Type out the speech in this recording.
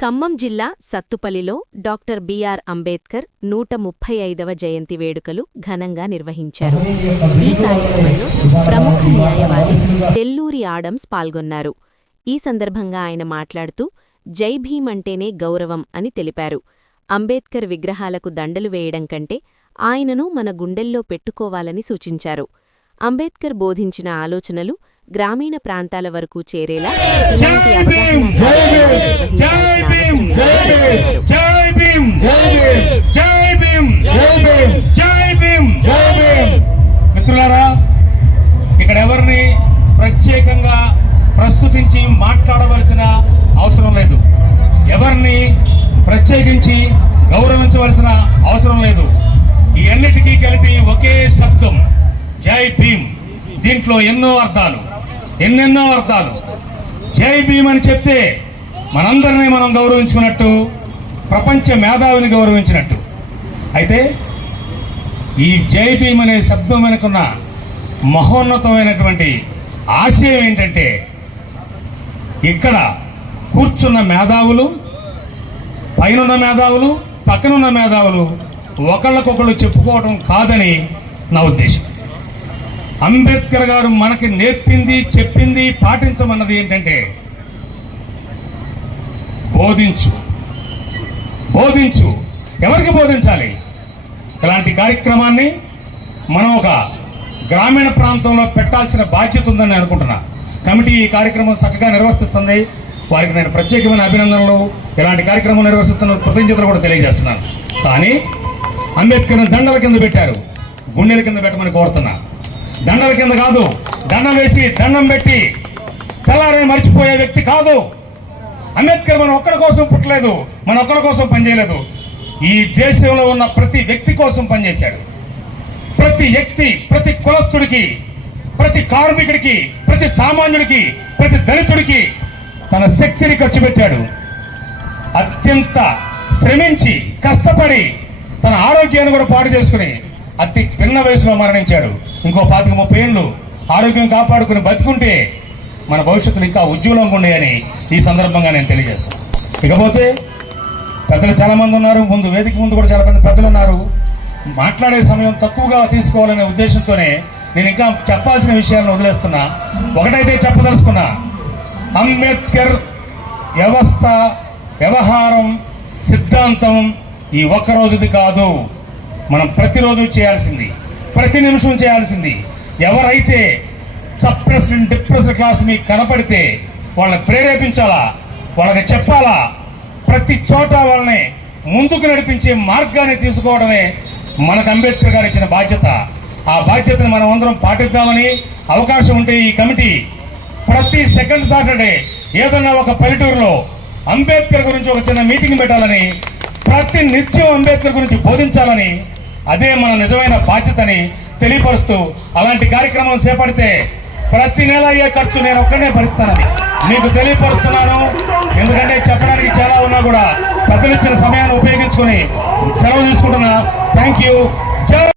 ఖమ్మం జిల్లా సత్తుపల్లిలో doctor BR Ambedkar 135వ జయంతి వేడుకలు ఘనంగా నిర్వహించారు. ఈ కార్యక్రమంలో ప్రముఖ న్యాయవాది తెల్లూరి ఆడమ్స్ పాల్గొన్నారు. ఈ సందర్భంగా ఆయన మాట్లాడుతూ జై భీమ్ అంటేనే గౌరవం అని తెలిపారు. అంబేద్కర్ విగ్రహాలకు దండలు వేయడం కంటే ఆయనను మన గుండెల్లో పెట్టుకోవాలని సూచించారు. అంబేద్కర్ బోధించిన ఆలోచనలు గ్రామీణ ప్రాంతాల వరకు చేరేలా ఇలాంటి అవగాహన నిర్వహించాల్సిన అవసరం మిత్రులారా, ఇక్కడ ఎవరిని ప్రత్యేకంగా ప్రస్తుతించి మాట్లాడవలసిన అవసరం లేదు. ఎవరిని ప్రత్యేకించి గౌరవించవలసిన అవసరం లేదు. ఈ అన్నిటికీ కలిపి ఒకే శబ్దం జై భీమ్. దీంట్లో ఎన్నో అర్థాలు. జై భీమ్ అని చెప్తే మనందరినీ మనం గౌరవించుకున్నట్టు, ప్రపంచ మేధావిని గౌరవించినట్టు. అయితే ఈ జై భీమ్ అనే శబ్దం వెనుకున్న మహోన్నతమైనటువంటి ఆశయం ఏంటంటే, ఇక్కడ కూర్చున్న మేధావులు, పైనున్న మేధావులు, పక్కనున్న మేధావులు ఒకళ్ళకొకళ్ళు చెప్పుకోవడం కాదని నా ఉద్దేశం. అంబేద్కర్ గారు మనకి నేర్పింది, చెప్పింది, పాటించమన్నది ఏంటంటే బోధించు. ఎవరికి బోధించాలి? ఇలాంటి కార్యక్రమాన్ని మనం ఒక గ్రామీణ ప్రాంతంలో పెట్టాల్సిన బాధ్యత ఉందని అనుకుంటున్నా. కమిటీ ఈ కార్యక్రమం చక్కగా నిర్వర్తిస్తుంది. వారికి నేను ప్రత్యేకమైన అభినందనలు, ఇలాంటి కార్యక్రమం నిర్వహిస్తున్న కృతజ్ఞతలు కూడా తెలియజేస్తున్నాను. కానీ అంబేద్కర్ని దండల కింద పెట్టారు, గుండెల కింద పెట్టమని కోరుతున్నా. దండల కింద కాదు, దండం వేసి దండం పెట్టి తెల్లారని మర్చిపోయే వ్యక్తి కాదు అంబేద్కర్. మనం ఒక్కడి కోసం పుట్టలేదు, మన ఒక్కడి కోసం పనిచేయలేదు. ఈ దేశంలో ఉన్న ప్రతి వ్యక్తి కోసం పనిచేశాడు. ప్రతి వ్యక్తి, ప్రతి కులస్తుడికి, ప్రతి కార్మికుడికి, ప్రతి సామాన్యుడికి, ప్రతి దళితుడికి తన శక్తిని ఖర్చు పెట్టాడు. అత్యంత శ్రమించి కష్టపడి తన ఆరోగ్యాన్ని కూడా పాడు చేసుకుని అతి పిన్న వయసులో మరణించాడు. ఇంకో 25-30 ఏళ్ళు ఆరోగ్యం కాపాడుకుని బతుకుంటే మన భవిష్యత్తులు ఇంకా ఉజ్వలంగా ఉండేయని ఈ సందర్భంగా నేను తెలియజేస్తాను. ఇకపోతే పెద్దలు చాలా మంది ఉన్నారు, వేదిక ముందు కూడా చాలా మంది పెద్దలు ఉన్నారు. మాట్లాడే సమయం తక్కువగా తీసుకోవాలనే ఉద్దేశంతోనే నేను ఇంకా చెప్పాల్సిన విషయాలను వదిలేస్తున్నా. ఒకటైతే చెప్పదలుచుకున్నా, అంబేద్కర్ వ్యవస్థ, వ్యవహారం, సిద్ధాంతం ఈ ఒక్కరోజుది కాదు. మనం ప్రతిరోజు చేయాల్సింది, ప్రతి నిమిషం చేయాల్సింది. ఎవరైతే సప్రెస్డ్, డిప్రెస్డ్ క్లాస్ మీకు కనపడితే వాళ్ళని ప్రేరేపించాలా, వాళ్ళకి చెప్పాలా, ప్రతి చోట వాళ్ళని ముందుకు నడిపించే మార్గాన్ని తీసుకోవడమే మనకు అంబేద్కర్ గారు ఇచ్చిన బాధ్యత. ఆ బాధ్యతను మనం అందరం పాటిద్దామని, అవకాశం ఉంటే ఈ కమిటీ ప్రతి సెకండ్ సాటర్డే ఏదన్నా ఒక పల్లెటూరులో అంబేద్కర్ గురించి ఒక చిన్న మీటింగ్ పెట్టాలని, ప్రతి నిత్యం అంబేద్కర్ గురించి బోధించాలని, అదే మన నిజమైన బాధ్యతని తెలియపరుస్తూ అలాంటి కార్యక్రమం చేపడితే ప్రతి నెల అయ్యే ఖర్చు నేను ఒక్కనే భరిస్తానని మీకు తెలియపరుస్తున్నాను. ఎందుకంటే చెప్పడానికి చాలా ఉన్నా కూడా పెద్దలు ఇచ్చిన సమయాన్ని ఉపయోగించుకుని సెలవు తీసుకుంటున్నా. Thank you.